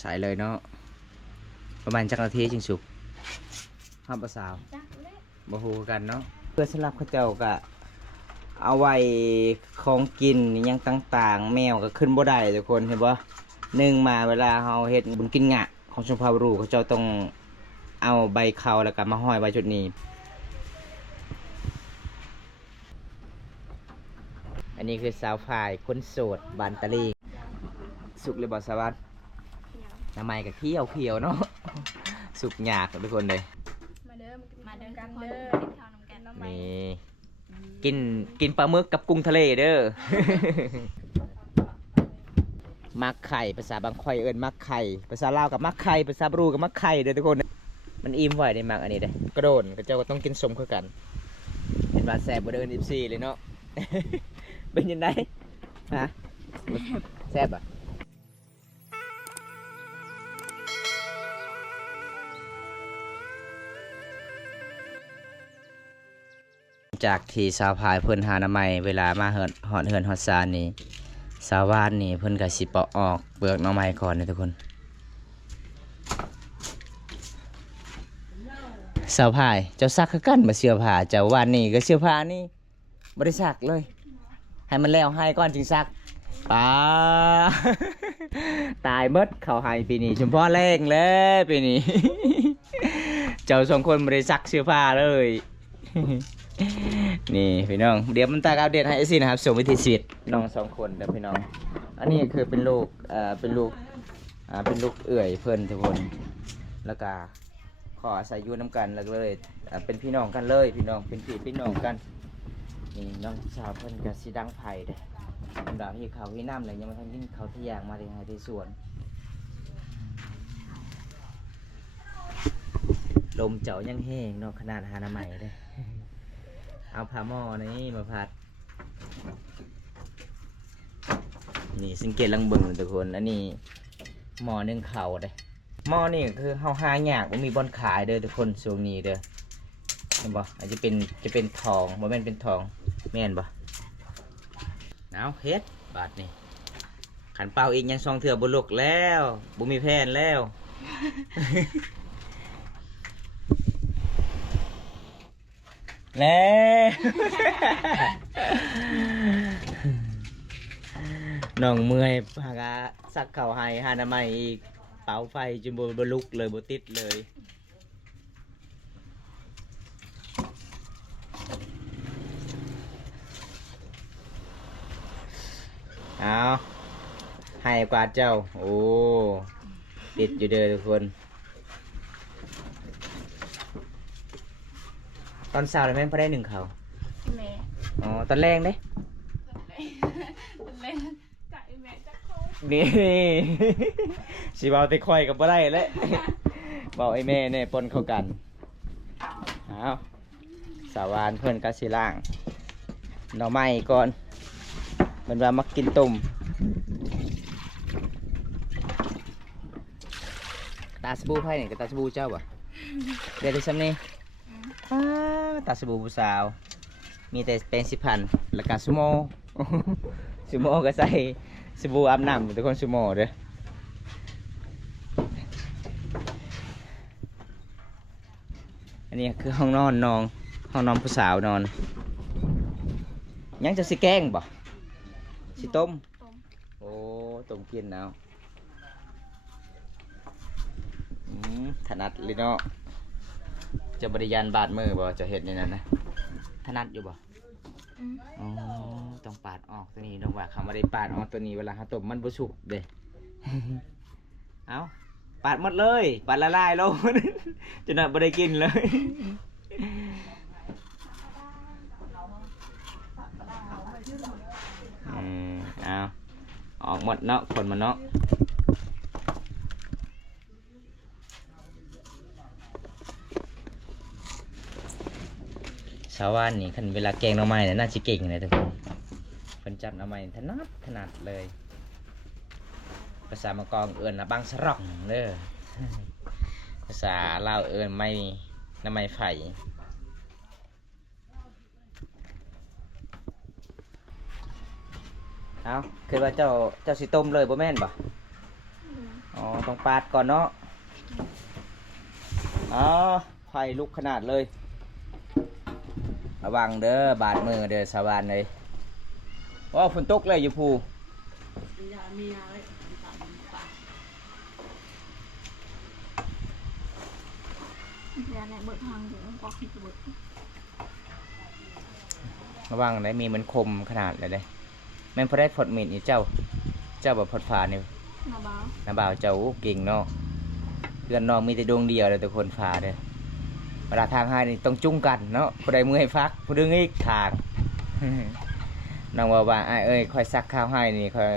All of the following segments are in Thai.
ใส่เลยเนาะประมาณจักนาทีจึงสุกห้าปลาสาวบ่ฮู้กันเนาะเพื่อสำหรับข้าเจ้าก็เอาไว้ของกินยังต่างๆแมวก็ขึ้นบ่ได้ทุกคนเห็นบ่หนึ่งมาเวลาเฮาเฮ็ดบุญกินงะของชมพาบรูเขาเจ้าต้องเอาใบเขาแล้วก็มาห้อยไว้จุดนี้อันนี้คือสาวฝ่ายคนโสดบานตะลีสุกเลยบ่สวัสดิ์น้ำไม้กับเขียวเนาะสุกหยากทุกคนเลยมาเด้อกันเด้อข้าวนำกันน้ำไม้นี่กินปลาหมึกกับกุ้งทะเลเด้อ มักไข่ภาษาบางค่อยเอิ้นมักไข่ภาษาลาวกับมักไข่ภาษาบรูกับมักไข่เด้อทุกคนมันอิ่มไว้ในมักอันนี้เด้กระโดนก็เจ้าก็ต้องกินสมคือกันเป็นว่าแซ่บบ่เดิน14เลยเนาะ เป็นยังไงฮะแซ่บอ่ะจากที่สาวพายเพิ่นหาน้ำไม้เวลามาหอดเฮือนฮอดซานนี่สาววานนี่เพิ่นก็สิเปาะออกเปลือกหน่อไม้ก่อนนะทุกคนสาวพายเจ้าซักคือกันบ่เสื้อผ้าเจ้าวานนี่ก็เสื้อผ้านี่บ่ได้ซักเลยให้มันแล้วให้ก่อนจึงซักป้า ตายหมดเข้าให้ปีนี้ชุมพรแรงเลยปีนี้ เจ้าสองคนบ่ได้ซักเสื้อผ้าเลย นี่พี่น้องเดี๋ยวมันตากอัปเดตให้สินะครับส่งวิธีชีวิตน้องสองคนเดี๋ยวพี่น้องอันนี้คือเป็นลูกเป็นลูกเอื่อยเพื่อนทุกคนแล้วก็ขออาศัยอยู่น้ำกันแล้วเลยเป็นพี่น้องกันเลยพี่น้องเป็นพี่น้องกันนี่น้องสาวเพื่อนกับสีดังไผ่เด้ลำดับที่เขาที่น้ำเลยยังมาทำที่เขาที่ยางมาที่สวนลมเจ้ายังแห้งเนาะขนาดหาน้ำใหม่เลยเอาผ้าหม้อนี่มาผัดนี่สังเกตลังเบิ่งทุกคนอันนี้หม้อนึ่งข้าวเด้หม้อนี่คือเฮาหายากว่ามีบอนขายเด้อทุกคนช่วงนี้เด้อเห็นบ่อาจจะเป็นทองบ่แม่นเป็นทองแม่นบ่เอาเฮ็ดบาดนี่ขันเป่าอีกยังซองเถื่อบ่ลุกแล้วบ่มีแผ่นแล้ว แล้วน้องเมื่อยพากะสักเข่าให้หาน้ำใหม่อีกเป่าไฟจนบ่ลุกเลยบ่ติดเลยเอาให้กวาดเจ้าโอ้ติดอยู่เด้อทุกคนตอนเช้าเลยแม่พอได้หนึ่งเขาแม่อ๋อตอนแรงเด้ไก่แม่จะโค้งนี่ สิเบาไปค่อยกับบ่ได้แล้วเบาไอ้แม่เนี่ยปนเข้ากันเอาสาวานเพื่อนกัสิล่างหน่อไม้ก่อนมันว่ามักกินตุ่มตาสบู่ไพ่เนี่ยกับตาสบู่เจ้าบ่เดี๋ยวได้ซ้ำนี่ตาสบู่ผู้สาวมีแต่แปรงสีฟันแล้วก็ซูโม่ ซูโม่ก็ใส่สบู่อาบน้ำทุกคนซูโม่เด้ออันนี้คือห้องนอนน้องห้องนอนผู้สาวนอนยังจะสิแกงบ่สิต้มโอ้ต้มกินเอาถนัดเลยเนาะจะบริยานบาดมือบ่จะเห็ดในนั้นนะถนัดอยู่บ่อ๋อต้องปาดออกตัวนี้ต้องว่าคำว่าได้ปาดออกตัวนี้เวลาเขาต้มมันบ่สุกเด้ เอาปาดหมดเลยปาดละลายลง จนน่ะบ่ได้กินเลยเอาออกหมดเนาะคนมันเนาะชาวบ้านนี่คันเวลาแกงหน่อไม้เนี่ยน่าจะเก่งเลยทุกคนเพิ่นจับหน่อไม้ถนัดเลยภาษามะกองเอิ้นนะบางสะร่องเด้อ ภาษาลาวเอิ้นไม่หน่อไม้ไฟเอาคือว่าเจ้าสิต้มเลยบ่แม่นบ่ อ๋อต้องปาดก่อนเนาะอ๋อไฟลุกขนาดเลยระวังเด้อบาดมือเด้อสาวานเลยว่าฝนตกเลยอยู่ภู เดี๋ยวเนี่ยเบิดทางเดี๋ยวบอกให้เบิด ระวังได้มีมันคมขนาดเลยเด้แม่นพอได้ผดมีดนี่เจ้าแบบผดผ่านี่ นาบ้า น้าบ่าวเจ้าเก่งเนาะเพื่อนน้องมีแต่ดวงเดียวเลยแต่คนผ่าเด้อเวลาทางให้นี่ต้องจุ้งกันเนาะผู้ใดมือให้ฟักผู้ดึงอีกทาง น้องว่าอ้ายเอ้ยคอยซักข้าวให้นี่คอย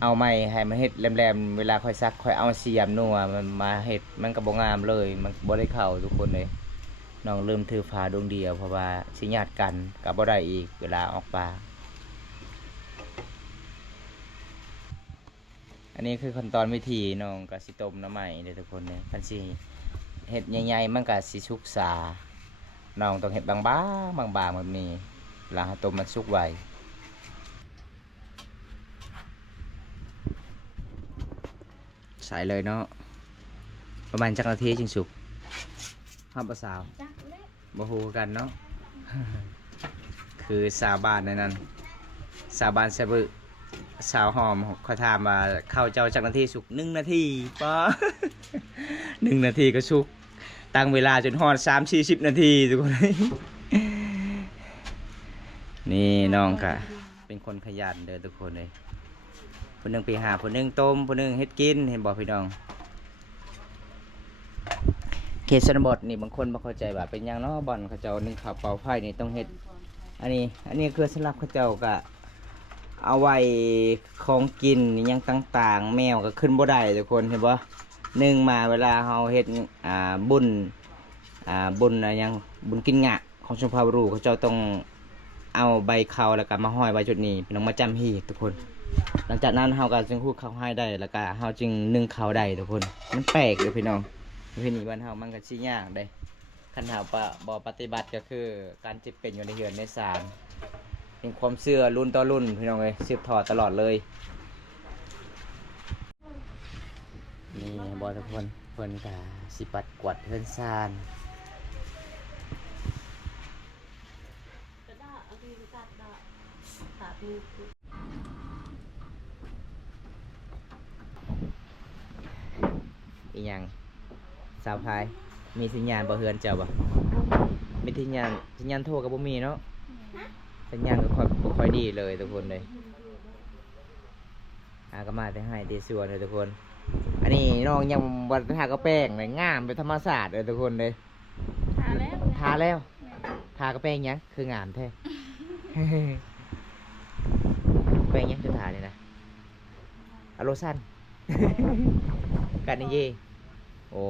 เอาไม้ให้มันเฮ็ดแหลมๆเวลาคอยซักคอยเอาเสียมนัวมันมาเฮ็ดมันก็บ่งามเลยมันบ่ได้เข้าทุกคนเลยน้องเริ่มถือผ้าดวงเดียวเพราะว่าสิญาติกันก็บ่ได้อีกเวลาออกป่าอันนี้คือขั้นตอนวิธีน้องก็สิต้มน้ำใหม่เด้อทุกคนเนี่ยคันสิเฮ็ดใหญ่ๆมันก็สิสุกษาน้องต้องเฮ็ดบางๆบางๆแบบนี้เวลาเราต้มมันสุกไวใส่เลยเนาะประมาณจักนาทีจึงสุกห้ามประสาว จักเละ บ่ฮู้กันเนาะ คือสาวบ้านในนั้นสาวบ้านแซบึสาวหอมเขาถามว่าเข้าเจ้าจักนาทีสุก1 นาทีป้า 1 นาทีก็สุกตั้งเวลาจนฮอด3-40 นาทีทุกคน นี่น้องก็เป็นคนขยันเด้อทุกคนเลยผู้หนึงไปหาผู้หนึงต้มผู้หนึงเฮ็ดกินเห็นบอกพี่น้องเขตชนบทนี่บางคนบ่เข้าใจว่าเป็นหยังเนาะบ่อนเขาเจ้านึ่งข้าวเป่าไฟนี่ต้องเฮ็ดอันนี้คือสำหรับเขาเจ้าก็เอาไว้ของกินอิหยังต่างๆแมวก็ขึ้นบ่ได้ทุกคนเห็นบ่นึ่งมาเวลาเฮาเฮ็ดบุญอะไรหยังบุญกินงะของชมพาบรูเขาเจ้าต้องเอาใบเขาแล้วก็มาห้อยไว้จุดนี้เป็นต้องมาจำฮีทุกคน หลังจากนั้นเฮาก็จึงพูดเข้าให้ได้แล้วก็เฮาจึงนึ่งข้าวได้ทุกคนมันแปลกเลยพี่น้องพี่นี่บ้านเฮามันก็สิยากเด้คันเฮาบ่ปฏิบัติก็คือการจิตเป็นอยู่ในเฮือนในศาลเป็นความเชื่อรุ่นต่อรุ่นพี่น้องเอ้ยสืบทอดตลอดเลยนี่บ่ทุกคนเพิ่นก็สิปัดกวาดเฮือนศาลอีหยังสาวพายมีสัญญาณบ่เฮือนเจ้าบ่มีสัญญาณโทรก็บ่มีเนาะสัญญาณก็บ่ค่อยดีเลยทุกคนเลยก็มาแต่ให้ที่สวนเลยทุกคน อันนี้น้องยังบ่ทาก็แป้งเลยงามเป็นธรรมศาสตร์เลยทุกคนเลย ทาแล้ว ทาแล้วทากระแป้งหยังคืองามแท้ แป้งหยังจะทานี่นะอะโลชั่น กันนี่เย่โอ้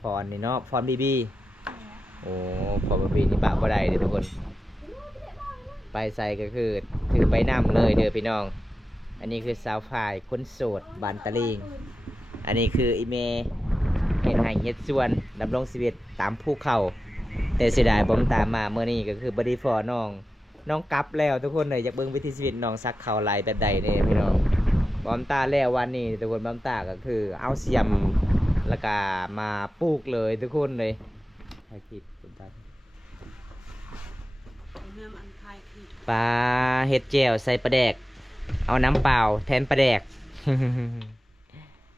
ฟอนนี่เนาะฟอนบีบีโอ้ฟอนบีบีนี่ปะบ่ได้เด้อทุกคนไปใส่ก็คือถือไปนำเลยเด้อพี่น้องอันนี้คือสาวฝ่ายคนโสดบันตะลิงอันนี้คืออีเมเห็นให้เฮ็ดส่วนดำรงชีวิตตามภูเขาแต่เสียดายบ่มตามมาเมื่อนี้ก็คือบอดี้ฟอร์น้องกลับแล้วทุกคนเลยอยากเบิ่งวิถีชีวิตน้องซักเข่าไหลแบบใดเนี่ยพี่น้องบอมตาแล้ววันนี้ทุกคนบอมตาก็คือเอาเสียมแล้วก็มาปลูกเลยทุกคนเลยถ่ายคลิปคุณตาปลาเห็ดแจ่วใส่ปลาแดกเอาน้ำเปล่าแทนปลาแดก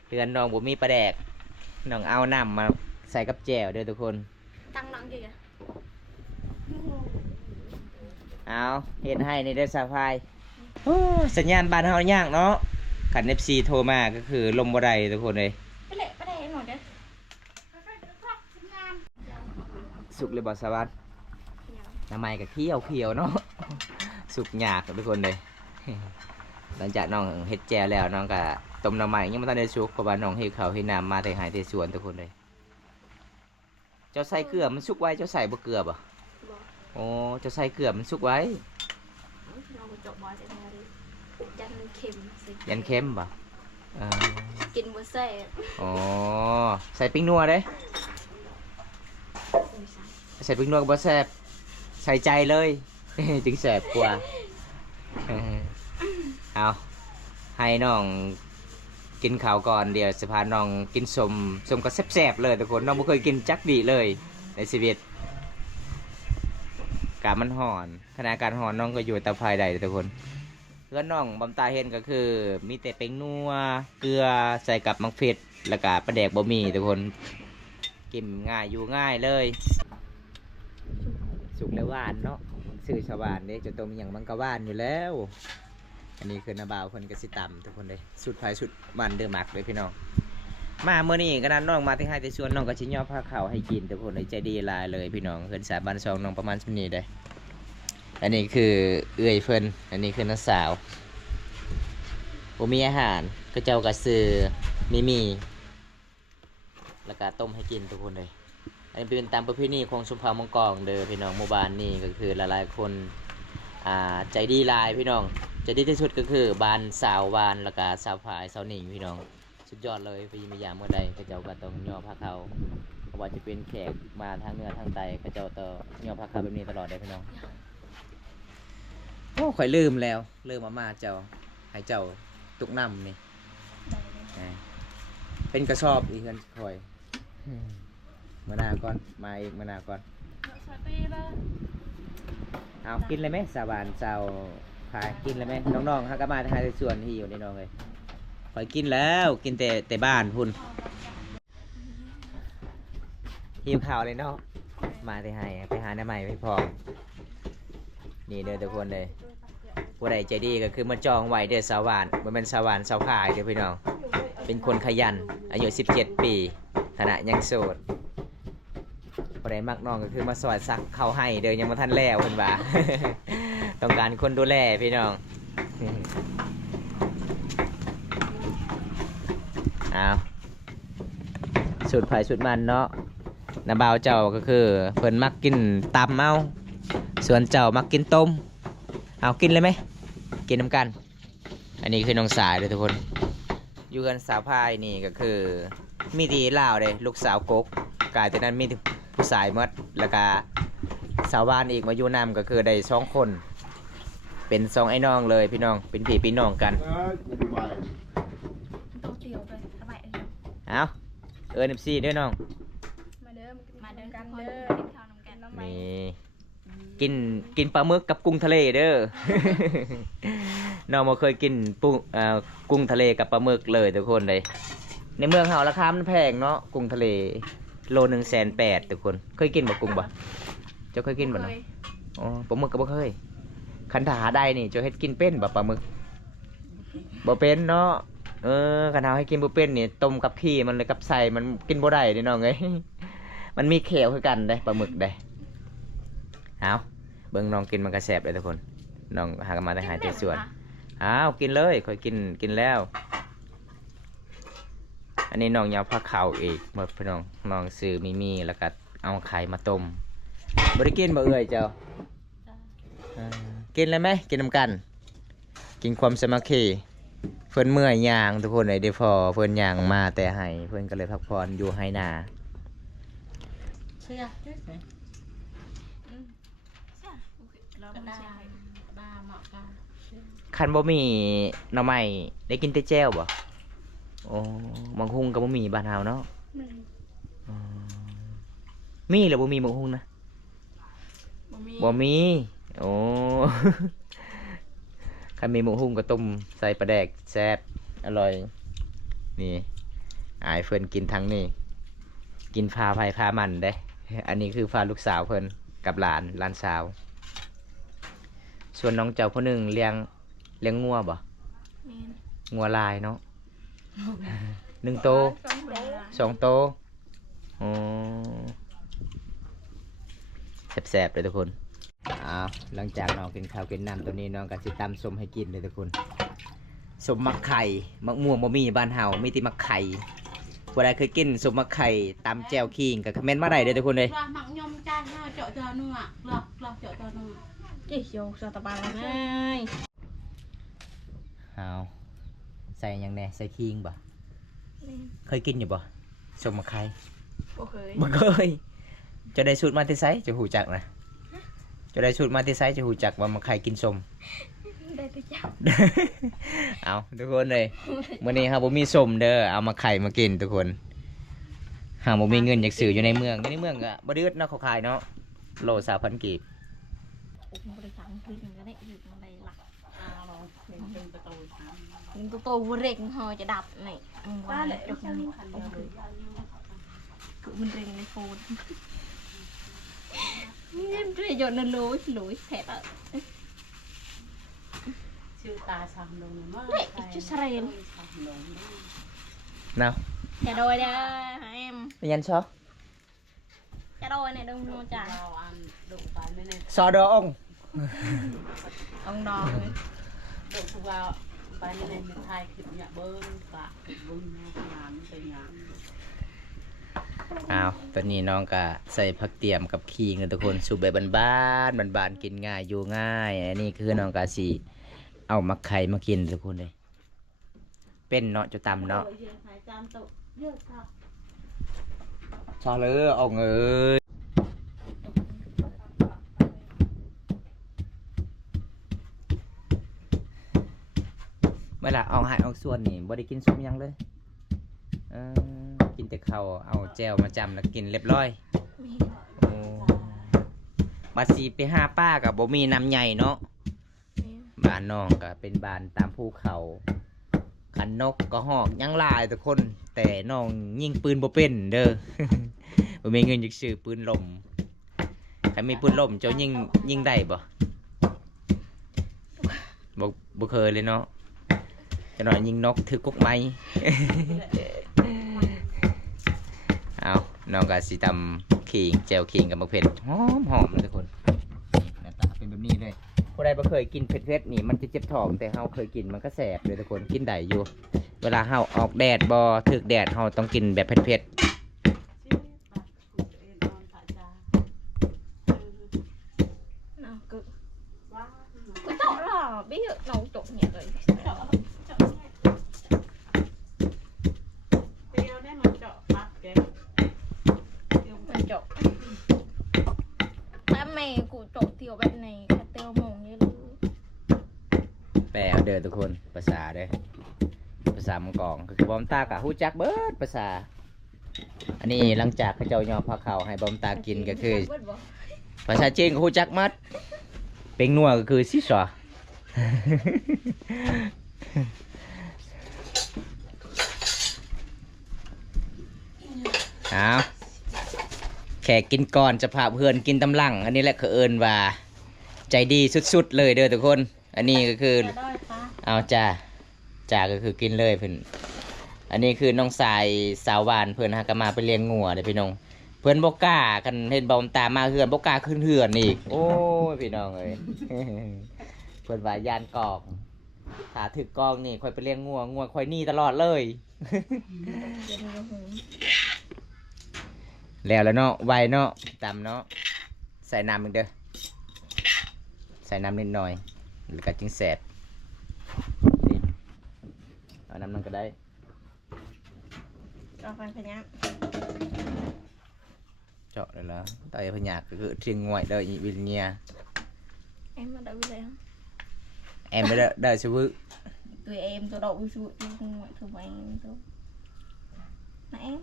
เรือนน้องบ่มีปลาแดกน้องเอาน้ำมาใส่กับแจ่วเด้อทุกคน ตั้งน้องกี่อะ เอาเห็นให้ในเดือนสาพายโอ้สัญญาณบ้านเฮายากเนาะขัน FC โทรมาก็คือลมบ่ได้ทุกคนเลย ไปเละไปเละหมดเด้อ สุกเลยบ่สวัสดิ์น้ำไม้ก็เขียวเนาะ สุกยากทุกคนเลย หลังจากน้องเฮ็ดแจวแล้วน้องก็ต้มน้ำไม้ยังไม่ทันได้สุกเพราะว่าน้องเฮ็ดข้าวเฮ็ดน้ำมาแต่หายแต่สวนทุกคนเลยเจ้าใส่เกลือมันสุกไว้เจ้าใส่บ่เกลือบ่โอ้เจ้าใส่เกลือมันสุกไว้ น้องจบบอยจะแท้ดิยันเค็มสิ ยันเค็มบ่ กินบ่แซ่บ อ๋อใส่ปิ้งนัวเด้ใส่ปิ้งนัวก็บ่แซ่บใส่ใจเลย จึงแซ่บกว่า เอาให้น้อง กินข้าวก่อนเดี๋ยวสิพาน้องกินสมก็แซ่บๆเลยทุกคนน้องบ่เคยกินจักดีเลยในชีวิตกามันห่อนขณะการห่อนน้องก็อยู่เตาไฟใดทุกคนเพื่อนน้องบำตาเห็นก็คือมีแต่เป็งนัวเกลือใส่กับมังเผ็ดแล้วก็ปลาแดกบะหมี่ทุกคนกินง่ายอยู่ง่ายเลยสุกแล้วหวานเนาะสื่อชาวบ้านเด้จะต้มอย่างมันก็หวานอยู่แล้วอันนี้คือนาบาวคนกสิตำทุกคนเลยสุดภายสุดมันเดือมักเลยพี่น้องมาเมื่อนี้ก็นั้นน้องมาที่ให้แต่ชวนน้องก็ชิ้นย่อผ้าขาวให้กินทุกคนเลยใจดีหลายเลยพี่น้องเพิ่นสาบันซองน้องประมาณชั่วนี้ได้อันนี้คือเอื้อยเพิ่นอันนี้คือน้าสาวผมมีอาหารก็เจ้ากระสือมีแล้วก็ต้มให้กินทุกคนเลยอันนี้เป็นตามประเพณีของชุมพรมังกรเด้อพี่น้องหมู่บ้านนี่ก็คือหลายๆคนใจดีหลายพี่น้องใจดีที่สุดก็คือบ้านสาววานแล้วก็สาวผายสาวหนิงพี่น้องสุดยอดเลยไปยิมยามเมื่อใดก็เจ้าก็ต้องย่อผ้าเขาเพราะว่าจะเป็นแขกมาทางเหนือทางใต้ก็เจ้าต้องย่อผ้าเขาแบบนี้ตลอดเลยพี่น้องโอ้ข่อยลืมแล้วลืมมาเจ้าให้เจ้าตุกน้ำนี่เป็นกระสอบอีกคนคอยเมื่อนาก่อนมาอีกเมื่อนาก่อนเอากินเลยไหมสาวานสาวพายกินเลยไหมน้องๆฮะก็มาทางส่วนที่อยู่ในน้องเลยคอยกินแล้วกินแต่บ้านพุ่นหิวข่าวเลยเนาะมาที่ให้ไปหาหน้าใหม่ไปพอนี่เด้อทุกคนเลยผู้ใดใจดีก็คือมาจองไว้เด้อสาวานมันเป็นสาวานสาวขายเด้อพี่น้องเป็นคนขยันอายุ17 ปีฐานะยังโสดผู้ใดมักน้องก็คือมาสอนซักเขาให้เด้อยังมาทันแล้วเพิ่นว่า ต้องการคนดูแลพี่น้องเอาสุดไผ่สุดมันเนาะน้าบ่าวเจ้าก็คือเพิ่นมักกินตำเอาส่วนเจ้ามักกินต้มเอากินเลยไหมกินน้ำกันอันนี้คือน้องสายเลยทุกคนอยู่กันสาวพายนี่ก็คือมีดีลาวเลยลูกสาวกกกลายจากนั้นมีผู้ชายหมดแล้วก็สาวบ้านอีกมาอยู่นำก็คือได้2 คนเป็น2ไอ้น้องเลยพี่น้องเป็นพี่น้องกันต้องเตียวไปสบายเลย เอาFC ด้วยน้องมาเด้อกันเด้อกินข้าวน้ำกันน้ำมันนี่กินปลาหมึกกับกุ้งทะเลเด้อ น้องมาเคยกินกุ้งทะเลกับปลาหมึกเลยทุกคนเลยในเมืองเฮาราคามันแพงเนาะกุ้งทะเลโล180,000ทุกคนเคยกินบ่กุ้งบ่เจ้าเคยกินบ่เนาะอ๋อปลาหมึกก็บ่เคยคันถาได้นี่เจ้าเฮ็ดกินเป็นบ่ปลาหมึกบ่เป็นเนาะคันถาให้กินบ่เป็นนี่ต้มกับขี้มันเลยกับใส่มันกินบ่ได้นี่น้องเอ้ย มันมีแขวคือกันเด้ปลาหมึกเด้เอาเบิ่งน้องกินมันก็แซ่บเลยทุกคนน้องหากันมาได้หายใจส่วนเอากินเลยค่อยกินแล้วอันนี้น้องยาวผักข้าวอีกหมดพี่น้องซื้อมีแล้วก็เอาไข่มาต้มบ่ได้กินบ่เอ่ยเจ้ากินเลยไหมกินน้ำกันกินความสามัคคีเพิ่นเมื่อยย่างทุกคนเลยเดี๋ยวพอเพิ่นย่างมาแต่ให้เพิ่นก็เลยพักผ่อนอยู่ให้นาเชื่อเราไม่ใช่บ้าเหมาะกันคันบ่มีหน่อไม้ได้กินแต่แจ่วบ่โอ้มังคุงก็บ่มีบ้านเฮาเนาะมีหรือบ่มีมังคุงนะบ่มีโอ้ คันมีมังคุงก็ต้มใส่ปลาแดกแซ่บอร่อยนี่อายเพิ่นกินทั้งนี่กินพาไผพามันเด้อันนี้คือพาลูกสาวเพิ่นกับหลานสาวส่วนน้องเจ้าคนหนึ่งเลี้ยงงัวบ่งัวลายเนาะ1 โต 2 โตอ๋อแซ่บๆเลยทุกคนหลังจากน้องกินข้าวกินน้ำตัวนี้น้องก็สิตำส้มให้กินเลยทุกคนส้มมักไข่มักม่วงบ่มีบ้านเฮามีแต่มักไข่ผู้ใดเคยกินส้มมักไข่ตำแจ่วขิงก็คอมเมนต์มาได้เด้อทุกคนเลยมักยมจ้าเจาะจอนัวหลอกเจาะจอนัวกี่โยกสตาร์บัคไงใส่ยังแน่ใส่ขิงบ่เคยกินอยู่บ่ส้มมักไข่บ่เคยจะได้สูตรมาที่ไสจะหูจักนะจะได้สูตรมาที่ไสจะหูจักว่ามักไข่กินส้ม ได้ไปจับ เอาทุกคนเลยมื้อนี้ครับผมมีสมเด้อเอามาไข่มากินทุกคนหากผมมีเงินอยากซื้ออยู่ในเมืองก็บ่ดื้อเนาะเขาขายเนาะโล3,000กีบ บริษัทคืออย่างนี้อยู่มาได้หลัก เราเป็นประตูทาง นึงตัวเร่งหอจะดับนี่ว่า ป้า เล เลย ย จบนี้ คันเดียวเลย คือมันเร่งในโฟนนี่ประโยชน์นั่นลุยแผลอ่ะ ชื่อตาช้ำลงมาก ชื่อเสรีล ช้ำลง เนาะ จะโดยเด้อเอ็ม ยันชอ จะโดยเนี่ยดงโนจ่า เราอันดุไปไม่แน่ ซอดออง องดองเลย ดุทุกเราไปไม่แน่ในไทยคือเนี่ยเบิ้งปะบุญงานเป็นงาน อ้าวตอนนี้น้องก็ใส่ผักเตรียมกับขิงนะทุกคนสูบแบบบ้านๆกินง่ายอยู่ง่ายอันนี้คือน้องกาสีเอามักไข่มากินทุกคนเลยเป็นเนาะจะตำเนาะ เยอะหายจานโตเยอะครับ ชอเลยเอาเงยเวลาเอาหายเอาส่วนนี่บ่ได้กินส้มยังเลยกินแต่ข้าวเอาแจวมาจำแล้วกินเรียบร้อยโอ้บัดสีไปหาป้ากับบ่มีน้ำใหญ่เนาะบ้านน้องก็เป็นบ้านตามภูเขาขันนกก็หอกยังหลายทุกคน แต่น้องยิงปืนบ่เป็นเด้อ บ่มีเงินจะซื้อปืนลมใครมีปืนลมเจ้ายิงได้บ่บ่เคยเลยเนาะจะหน่อยยิงนกถือกุกไม้ เอาน้องก็สิตำขิงแจวขิงกับมะเผ็ดหอมเลยทุกคนหน้าตาเป็นแบบนี้เลยผู้ใดบ่เคยกินเผ็ดๆนี่มันจะเจ็บท้องแต่เฮาเคยกินมันก็แสบเลยทุกคนกินได้อยู่ เวลาเฮาออกแดดบ่ถึกแดดเฮาต้องกินแบบเผ็ด nào cứ chọn là biết được nấu trộn nhẹ rồi เตียวได้มาเจาะปักแก mình trộn ba mẹ của trộn tiểu bên này là tiêu mỏng như luôn ๆแปลเอาเด้อทุกคนภาษาเด้อภาษามังกรก็คือบอมตากะฮู้จักเบิดภาษาอันนี้หลังจากเขาเจ้ายอพาข้าวให้บอมตากินก็คือ vứt bỏ ภาษาจีนก็ฮู้จักหมัดเป็งนัวก็คือซิซอ เอาแขกกินก่อนจะพาเพื่อนกินตำลังอันนี้แหละคือเอิญว่าใจดีสุดๆเลยเด้อทุกคน อันนี้ก็คือ จะได้ปะ เอาจ่าก็คือกินเลยเพื่อนอันนี้คือน้องสายสาวหวานเพื่อนฮะก็มาไปเลี้ยงงัวเด้อพี่น้องเพื่อนบกล้ากันเห็นบอมตามมาเฮือนบกล้าขึ้นเฮือนอีกโอ้ยพี่น้องเอ้ย เพื่อนว่ายานกอกถ้าถึกกองนี่ค่อยไปเลี้ยงงัวค่อยหนี่ตลอดเลย Dân vô hồn แล้วเนาะไวเนาะตำเนาะใส่น้ำอีกเด้อใส่น้ำนิดหน่อยแล้วก็จึงแสบนี่เอาน้ำนั่นก็ได้ cho phải phải nhá เจาะเลยแล้วตายพญากก็คือเทียงงวยเด้ออีวิลเนีย em mà đợi đây không แอมไม่ได้ได้ชื่อ tụi em tôi đậu vui vui chứ không ngoại thường em tôi nãy em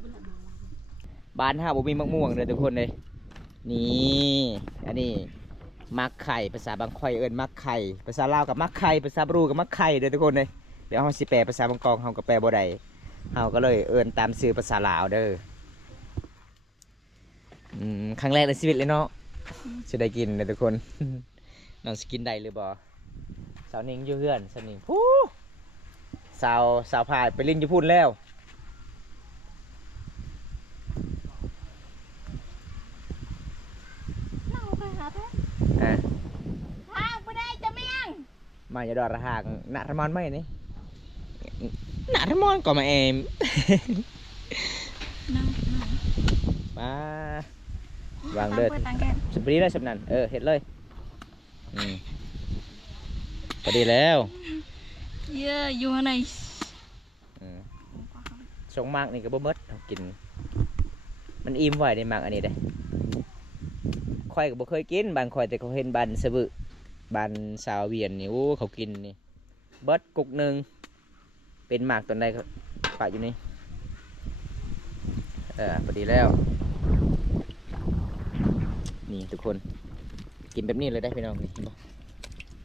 บ้านห้าบ่มีมะม่วงเลยทุกคนเลยนี่อันนี้มักไข่ภาษาบางค่อยเอิ้นมักไข่ภาษาลาวกับมักไข่ภาษาบรูกับมักไข่เด้อทุกคนเลยเดี๋ยวเฮาสิแปลภาษาบางกองเฮาก็แปลบ่ได้เฮาก็เลยเอิ้นตามชื่อภาษาลาวเด้อครั้งแรกในชีวิตเลยเนาะจะได้กินเลยทุกคน น้องสิกินได้หรือบ่สาวนิ่งอยู่เฮือนสาวนิ่งผู้สาวพายไปลิ้นอยู่พุ่นแล้ว nào phải hả thế อ่ะ hàng bên đây cho miếng มาอย่าดอดระหางหนาทมอนไหมนี่หนาทมอนก่อนมาเอม nào มาวางเด้อ tăng kem สปรีได้สำนันเห็ดเลยพอดีแล้ว yeah you wanna nice ชงมากนี่ก็บ่หมดเอากิน มันอิ่มไว้ในมากอันนี้เด้ค่อยก็บ่เคยกินบางค่อยแต่เขาเห็นบันสะบึ บ้านสาวเวียนนี่โอ้เขากินนี่เบิดกุกหนึ่งเป็นหมากตอนใดก็ปะอยู่นี่พอดีแล้วนี่ทุกคนกินแบบนี้เลยได้พี่น้องนี่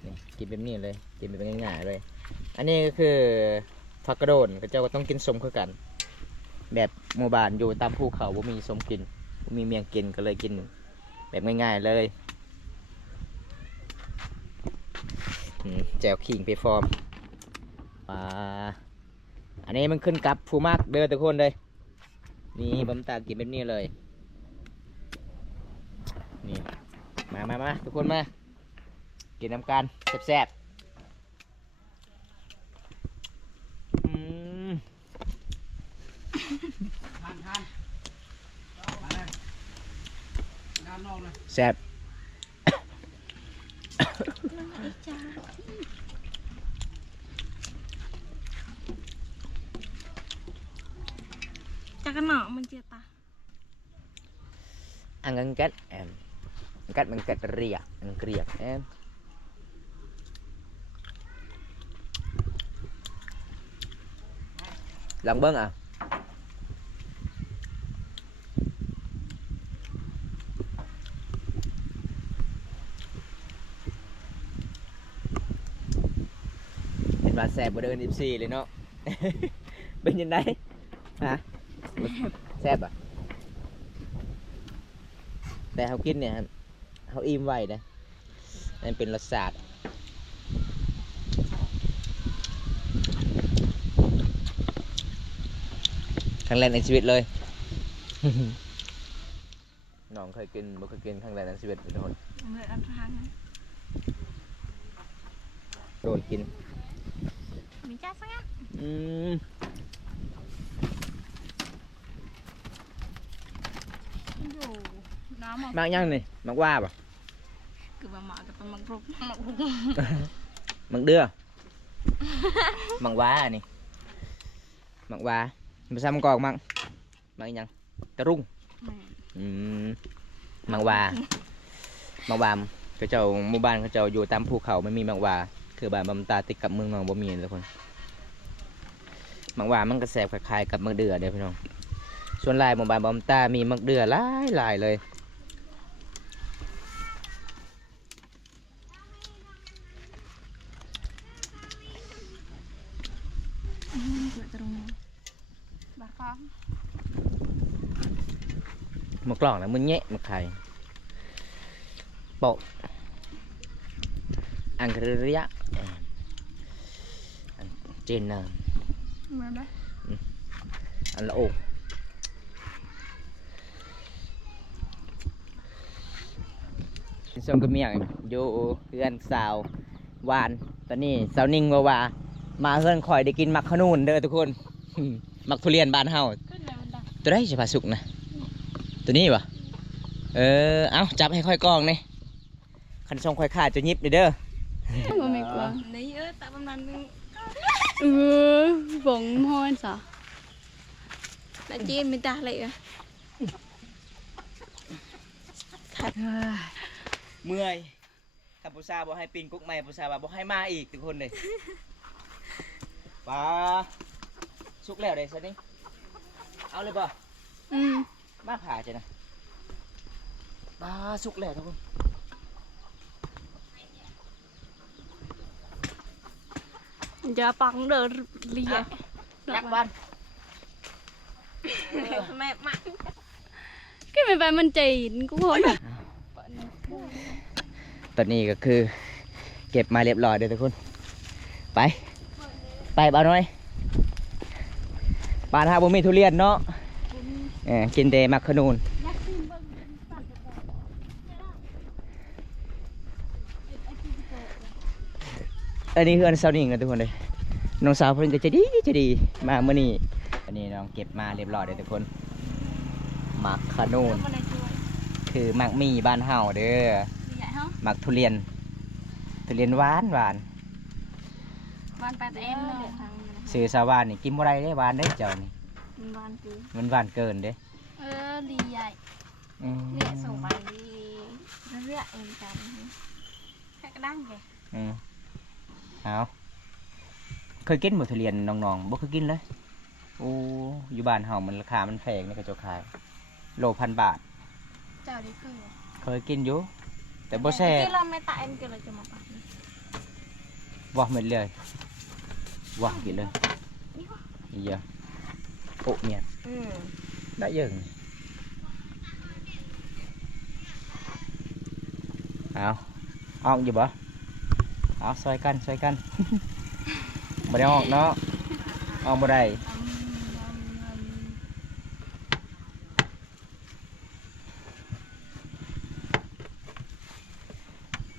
นี่กินแบบนี้เลยกินแบบง่ายๆเลยอันนี้ก็คือผักกระโดนก็เจ้าก็ต้องกินสมคือกันแบบหมู่บ้านอยู่ตามภูเขาบ่มีสมกินบ่มีเมียงกินก็เลยกินแบบง่ายๆเลยแจวขิงไปฟอร์มอันนี้มันขึ้นกับผู้มากเด้อทุกคนเลยนี่บำตากินแบบนี้เลยนี่มาทุกคนมากินน้ำกันแซ่บๆแซ่บจักรหน่อมันเจียตา ăn ngân cách em cách bằng cách rìa ăn rìa em lòng bưng àเห็นว่าแสบบ่เดิน14เลยเนาะ เป็นยังไงฮะแสบอ่ะแต่เขากินเนี่ยเขาอิ่มไวนะนั่นเป็นรสชาติครั้งแรกในชีวิตเลย น้องเคยกินบ่เคยกินครั้งแรกในชีวิตทุกคน เลยอันทาง โดนกิน มีจ้าสักอ่ะ อยู่น้ำ มากยังนี่มากว่าป่ะ คือมาหมากับมังกรมังกร มักเดือ มังว่านี่มังว่าภาษามังกรมังยังตะรุ่งมังว่าเขาเจ้าหมู่บ้านเขาเจ้าอยู่ตามภูเขาไม่มีมังว่าคือบ้านบำตาติดกับเมืองนองบ่มีทุกคนมังว่ามันกระแสคล้ายๆกับมักเดือเด้อพี่น้องส่วนลายหมู่บ้านบำตามีมักเดือหลายเลยบาฟ้า một lon là mình nhẹ một thầy bộ ăn cái rưỡi trên nè ăn là ổn xong cái miệng vô gần xào vànตอนนี้สาวนิ่งว่ามาเฮือนคอยได้กินมักขนุนเด้อทุกคน มักทุเรียนบ้านเฮาตัวได้สิผาสุกนะตัวนี้วะเอาจับให้ค่อยกล้องนี่คันทรงค่อยขาดจะยิบเด้อ ไม่กลัวนี่แต่ประมาณนึง vẫn hôi sao แต่จีนไม่ตาเลยอ่ะ เมื่อยถ้าผู้สาวบอกให้ปิงกุ๊กใหม่ผู้สาวบอกให้มาอีกทุกคนเลยปลาสุกแล้วเด้ซะนี่เอาเลยป่ะมาผ่าจ้ะนะปลาสุกแล้วทุกคน giờ bằng được lì nhắc văn mẹ mặn cái mày bài mình chỉ cũng hôi ตอนนี้ก็คือเก็บมาเรียบร้อยเด้อทุกคนไปบ่าวน้อยบ้านฮาบ่มีทุเรียนเนาะกินแต่มักขนุนอันนี้คืออันสาวนิ่งนะทุกคนเลยน้องสาวเพิ่นก็จะดีมาเมื่อนี้อันนี้น้องเก็บมาเรียบร้อยเด้อทุกคนมักขนุนคือมักมีบ้านเฮาเด้อมักทุเรียนหวานวันไปแต่เอ็นเลย ซื้อสาวานนี่กินบ่ได้เด้หวานเด้เจ้านี่ วันคือ มันหวานเกินเด้ lì vậy เนี่ยส่งไปดีเรื่อยๆเองกันให้ กระด้างแก เอาเคยกินหมดทุเรียนน้องๆบ่เคยกินเลยโอ้อยู่บ้านเฮามันราคามันแพงนี่ก็จะขายโล1,000 บาท เจ้าได้คือ เคยกินอยู่แต่บ่แซ่บ ที่เราไม่ตายเอ็นก็เลยจะมาปัก บ่หมดเลยว่ากินเลยนี่เยอะโอ้เมียได้เยอะเอาออกอยู่บ่เอาซอยกัน บ่ได้ออกเนาะออกบ่ได้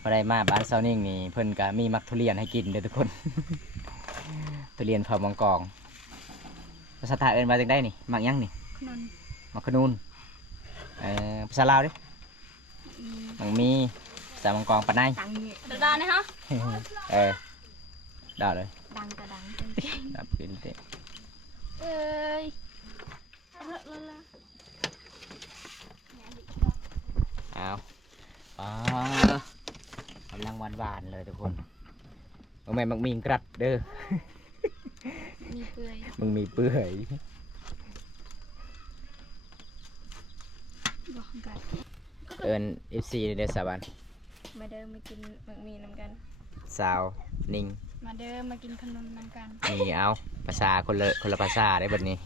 บ่ได้มาบ้านเซานิ่งนี่เพิ่นก็มีมักทุเรียนให้กินเด้อทุกคน ทุเรียนเผามังกรภาษาไทยเอิ้นว่าจังได๋นี่มักหยังนี่ ขนม มักขนุนภาษาลาวดิมังมีสามังกรปะไน ดังเนี่ยดังนะฮะ ได้เลย ดังกระดัง ดับกินเตะ เอ้ยเอาละ เอากำลังหวานๆเลยทุกคนเอาแม่มักมีกรัดเด้อ มีเปื่อย มึงมีเปื่อย บอกกัน เอิญFCเด้อสาบัน มาเดิมมากินมักมีน้ำกัน สาวนิ่ง มาเดิมมากินขนมน้ำกัน นี่เอาภาษาคนละภาษาได้บัดนี้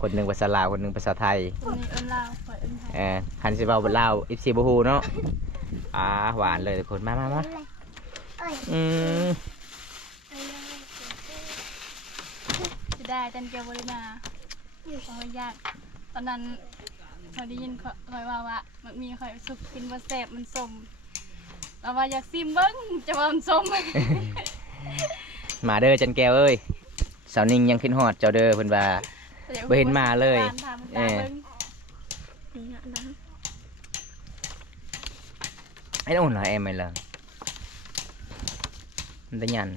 คนหนึ่งภาษาลาวคนหนึ่งภาษาไทย คนนี้เอิ้นลาวคอยเอิ้นไทย คันสิเบาลาวFC บ่ฮู้เนาะหวานเลยทุกคนมาจะได้จันเกียวบริมาโอ้ยยากตอนนั้นเขาได้ยินคอยว่ามันมีคอยสุกกินบะแสบมันสมเราว่าอยากซิมเบิ้งจะว่ามันสม มาเด้อจันแก้วเอ้ยสาวนิ่งยังขึ้นฮอดเจ้าเด้อเพิ่นว่าบ่เห็นมาเลยไอ้อุ่นเหรอem mày là anh ta nhằn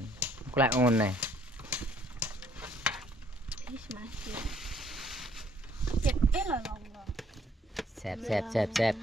có lại ôn này เจ็ดเอ๊ะลอง แซ่บ